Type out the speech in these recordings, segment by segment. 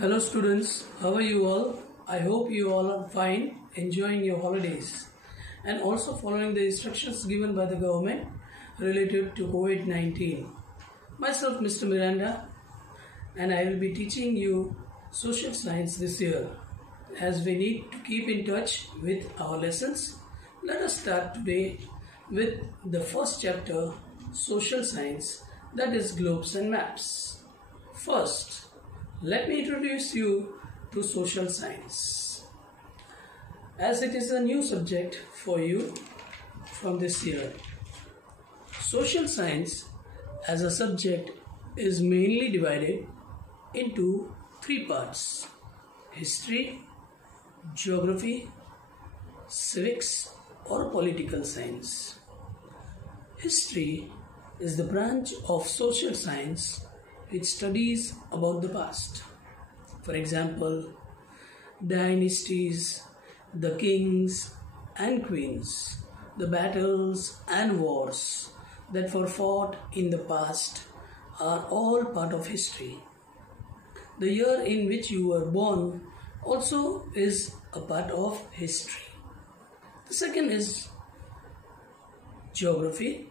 Hello students, how are you all? I hope you all are fine, enjoying your holidays and also following the instructions given by the government related to COVID-19. Myself Mr. Miranda, and I will be teaching you social science this year. As we need to keep in touch with our lessons, let us start today with the first chapter, social science, that is globes and maps. First, let me introduce you to social science, as it is a new subject for you from this year. Social science as a subject is mainly divided into three parts: history, geography, civics or political science. History is the branch of social science which studies about the past. For example, dynasties, the kings and queens, the battles and wars that were fought in the past are all part of history. The year in which you were born also is a part of history. The second is geography.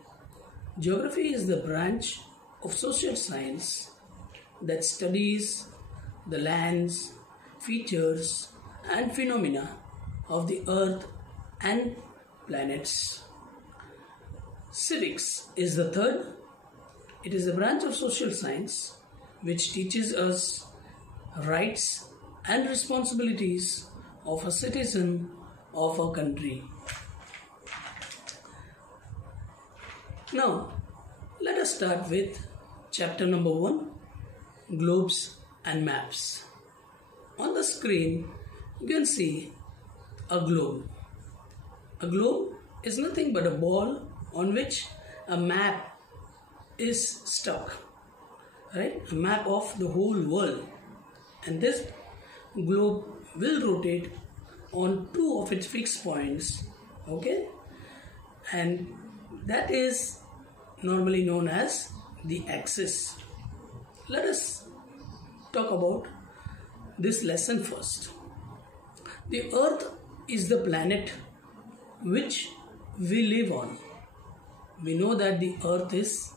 Geography is the branch of social science that studies the lands, features and phenomena of the earth and planets. Civics is the third. It is a branch of social science which teaches us rights and responsibilities of a citizen of a country. Now, let us start with chapter number 1, globes and maps. On the screen, you can see a globe. A globe is nothing but a ball on which a map is stuck, right? A map of the whole world. And this globe will rotate on two of its fixed points, okay? And that is normally known as the axis. Let us talk about this lesson first. The earth is the planet which we live on. We know that the earth is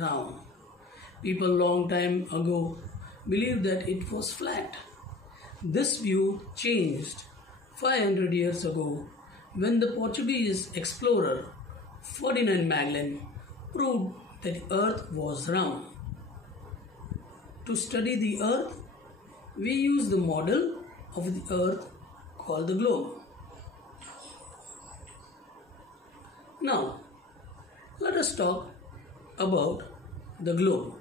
round. People long time ago believed that it was flat. This view changed 500 years ago when the Portuguese explorer Ferdinand Magellan proved that the earth was round. To study the earth, we use the model of the earth called the globe. Now, let us talk about the globe.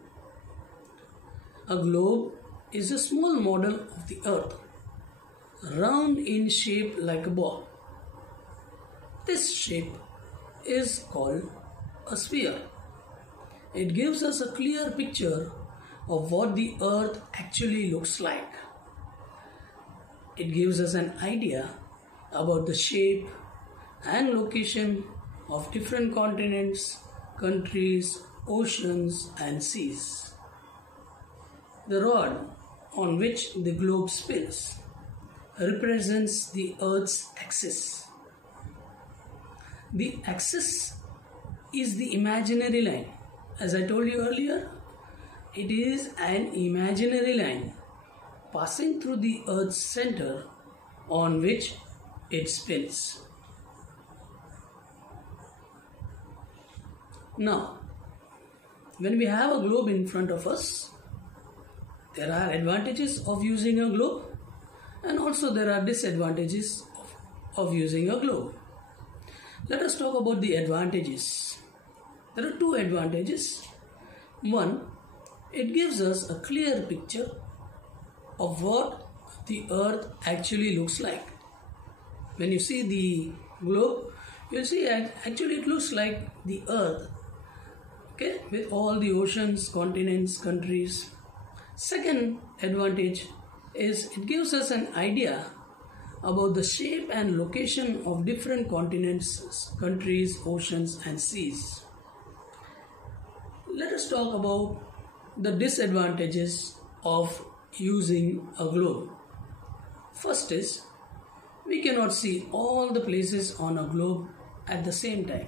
A globe is a small model of the earth, round in shape like a ball. This shape is called a sphere. It gives us a clear picture of what the earth actually looks like. It gives us an idea about the shape and location of different continents, countries, oceans and seas. The rod on which the globe spins represents the earth's axis. The axis is the imaginary line. As I told you earlier, it is an imaginary line passing through the earth's center on which it spins. Now, when we have a globe in front of us, there are advantages of using a globe and also there are disadvantages of using a globe. Let us talk about the advantages. There are two advantages. One, it gives us a clear picture of what the earth actually looks like. When you see the globe, you'll see actually it looks like the earth, okay, with all the oceans, continents, countries. Second advantage is it gives us an idea about the shape and location of different continents, countries, oceans and seas. Let us talk about the disadvantages of using a globe. First is, we cannot see all the places on a globe at the same time.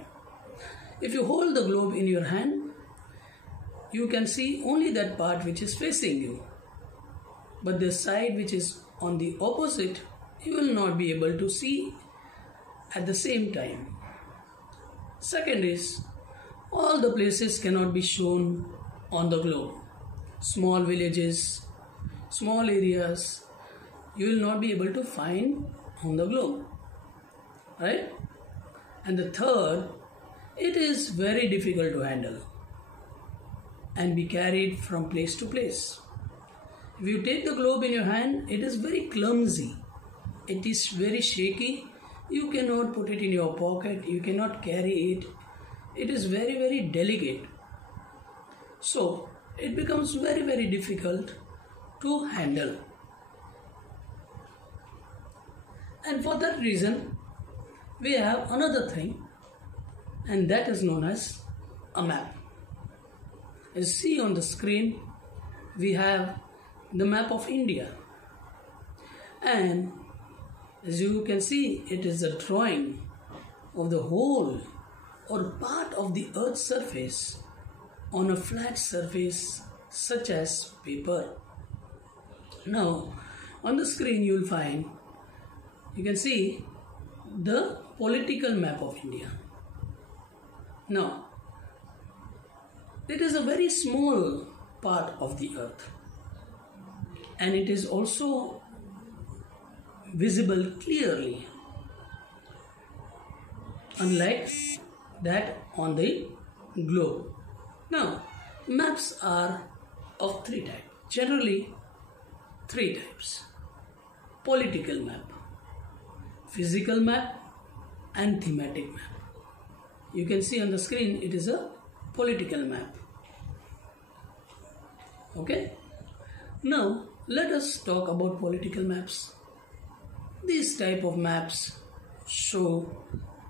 If you hold the globe in your hand, you can see only that part which is facing you. But the side which is on the opposite, you will not be able to see at the same time. Second is, all the places cannot be shown on the globe. Small villages, small areas, you will not be able to find on the globe. Right? And the third, it is very difficult to handle and be carried from place to place. If you take the globe in your hand, it is very clumsy. It is very shaky. You cannot put it in your pocket. You cannot carry it. It is very, very delicate. So, it becomes very, very difficult to handle. And for that reason, we have another thing, and that is known as a map. As you see on the screen, we have the map of India. And as you can see, it is a drawing of the whole or part of the earth's surface on a flat surface such as paper. Now, on the screen you can see the political map of India. Now, it is a very small part of the earth, and it is also visible clearly, unlike that on the globe. Now, maps are of three types. Generally, three types: political map, physical map, and thematic map. You can see on the screen it is a political map. Okay? Now, let us talk about political maps. These type of maps show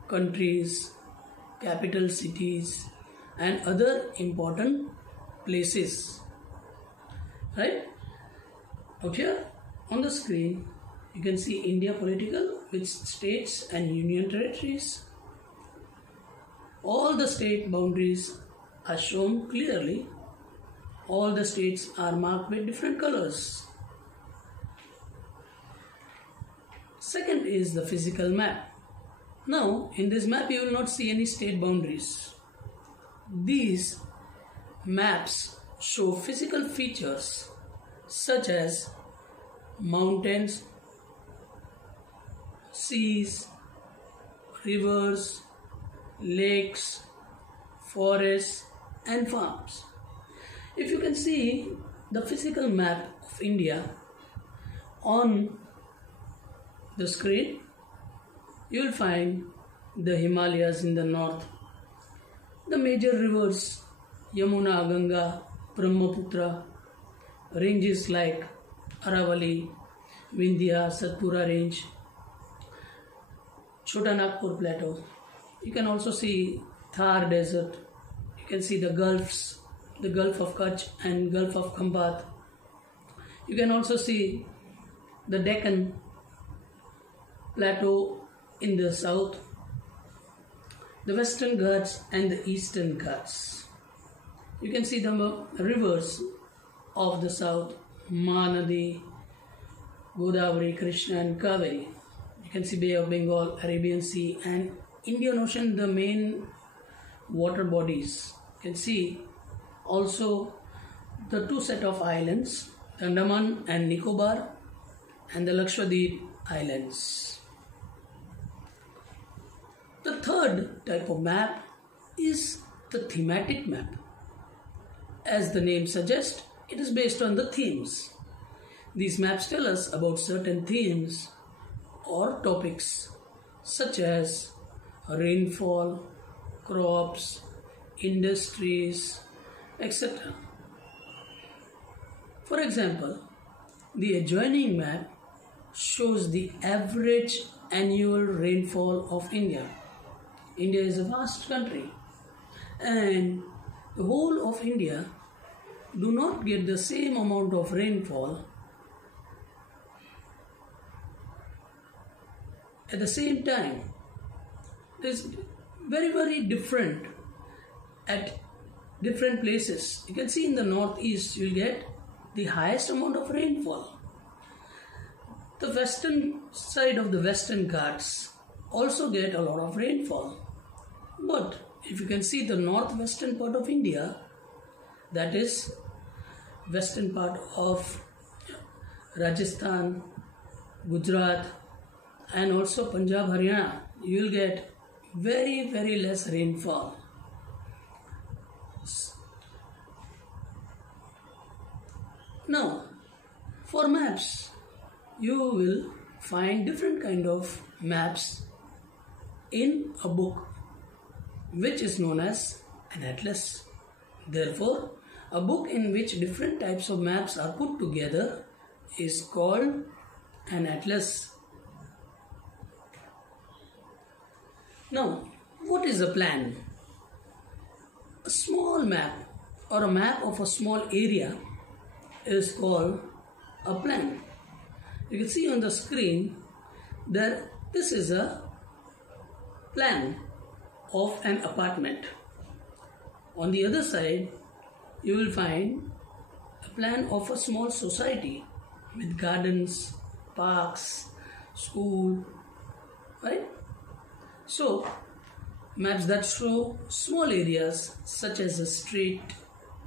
countries, capital cities, and other important places. Right? Out here on the screen, you can see India political with states and union territories. All the state boundaries are shown clearly. All the states are marked with different colors. Second is the physical map. Now, in this map you will not see any state boundaries. These maps show physical features such as mountains, seas, rivers, lakes, forests, and farms. If you can see the physical map of India on the screen, you will find the Himalayas in the north, the major rivers Yamuna, Ganga, Brahmaputra, ranges like Aravalli, Vindhya, Satpura range, Chota Nagpur plateau. You can also see Thar desert. You can see the Gulfs, the Gulf of Kutch and Gulf of Khambat. You can also see the Deccan plateau in the south, the Western Ghats and the Eastern Ghats. You can see the rivers of the south, Mahanadi, Godavari, Krishna and Kaveri. You can see Bay of Bengal, Arabian Sea and Indian Ocean, the main water bodies. You can see also the two set of islands, the Andaman and Nicobar and the Lakshadweep Islands. The third type of map is the thematic map. As the name suggests, it is based on the themes. These maps tell us about certain themes or topics such as rainfall, crops, industries, etc. For example, the adjoining map shows the average annual rainfall of India. India is a vast country and the whole of India do not get the same amount of rainfall At the same time, it is very different at different places. You can see in the northeast you will get the highest amount of rainfall. The western side of the Western Ghats also get a lot of rainfall. But if you can see the northwestern part of India, that is western part of Rajasthan, Gujarat and also Punjab, Haryana, you will get very less rainfall. Now, for maps, you will find different kind of maps in a book which is known as an atlas. Therefore, a book in which different types of maps are put together is called an atlas. Now, what is a plan? A small map or a map of a small area is called a plan. You can see on the screen that this is a plan of an apartment. On the other side, you will find a plan of a small society with gardens, parks, school, right? So, maps that show small areas such as a street,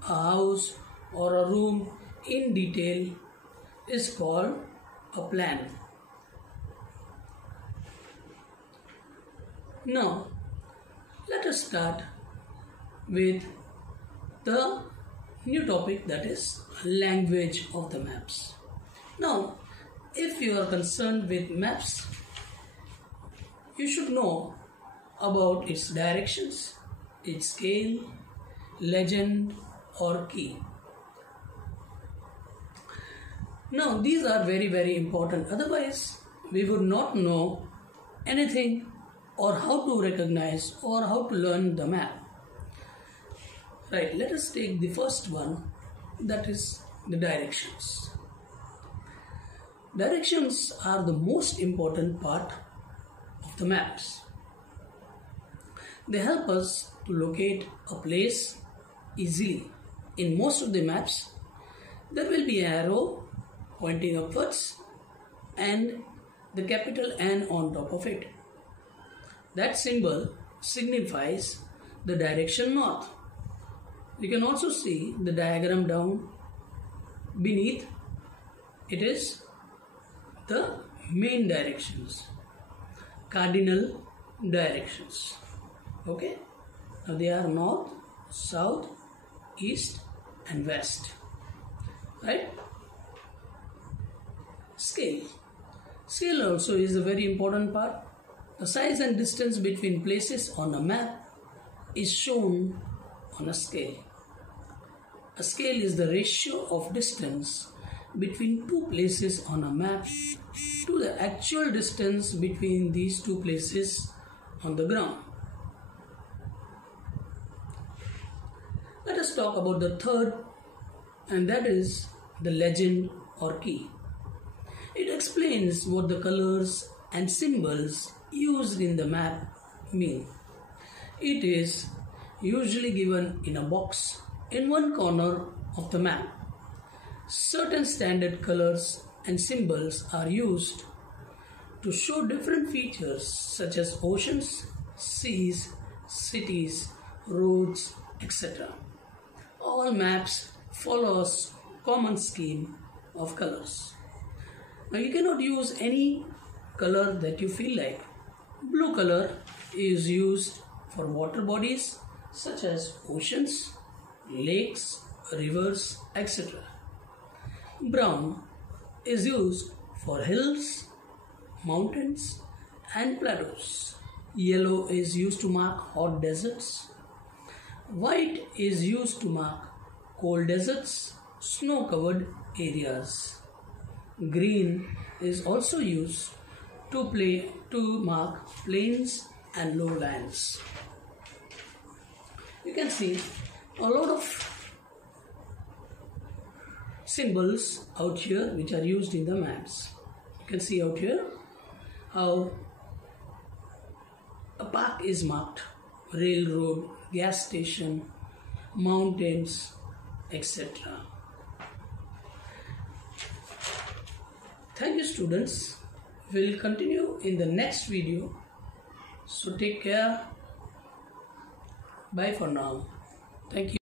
a house or a room in detail is called a plan. Now, let us start with the new topic, that is language of the maps. Now, if you are concerned with maps, you should know about its directions, its scale, legend or key. Now, these are very important. Otherwise, we would not know anything or how to recognize or how to learn the map. Right, let us take the first one, that is the directions. Directions are the most important part of the maps. They help us to locate a place easily. In most of the maps, there will be an arrow pointing upwards and the capital N on top of it. That symbol signifies the direction north. You can also see the diagram down beneath. It is the main directions, cardinal directions. Okay, now they are north, south, east and west, right? Scale. Scale also is a very important part. The size and distance between places on a map is shown on a scale. A scale is the ratio of distance between two places on a map to the actual distance between these two places on the ground. Let us talk about the third, and that is the legend or key. It explains what the colors and symbols used in the map mean. It is usually given in a box in one corner of the map. Certain standard colors and symbols are used to show different features such as oceans, seas, cities, roads, etc. All maps follow a common scheme of colors. Now you cannot use any color that you feel like. Blue color is used for water bodies such as oceans, lakes, rivers, etc. Brown is used for hills, mountains and plateaus. Yellow is used to mark hot deserts. White is used to mark cold deserts, snow-covered areas. Green is also used to mark plains and lowlands. You can see a lot of symbols out here which are used in the maps. You can see out here how A park is marked railroad, gas station, mountains, etc. Thank you, students. We'll continue in the next video. So take care. Bye for now. Thank you.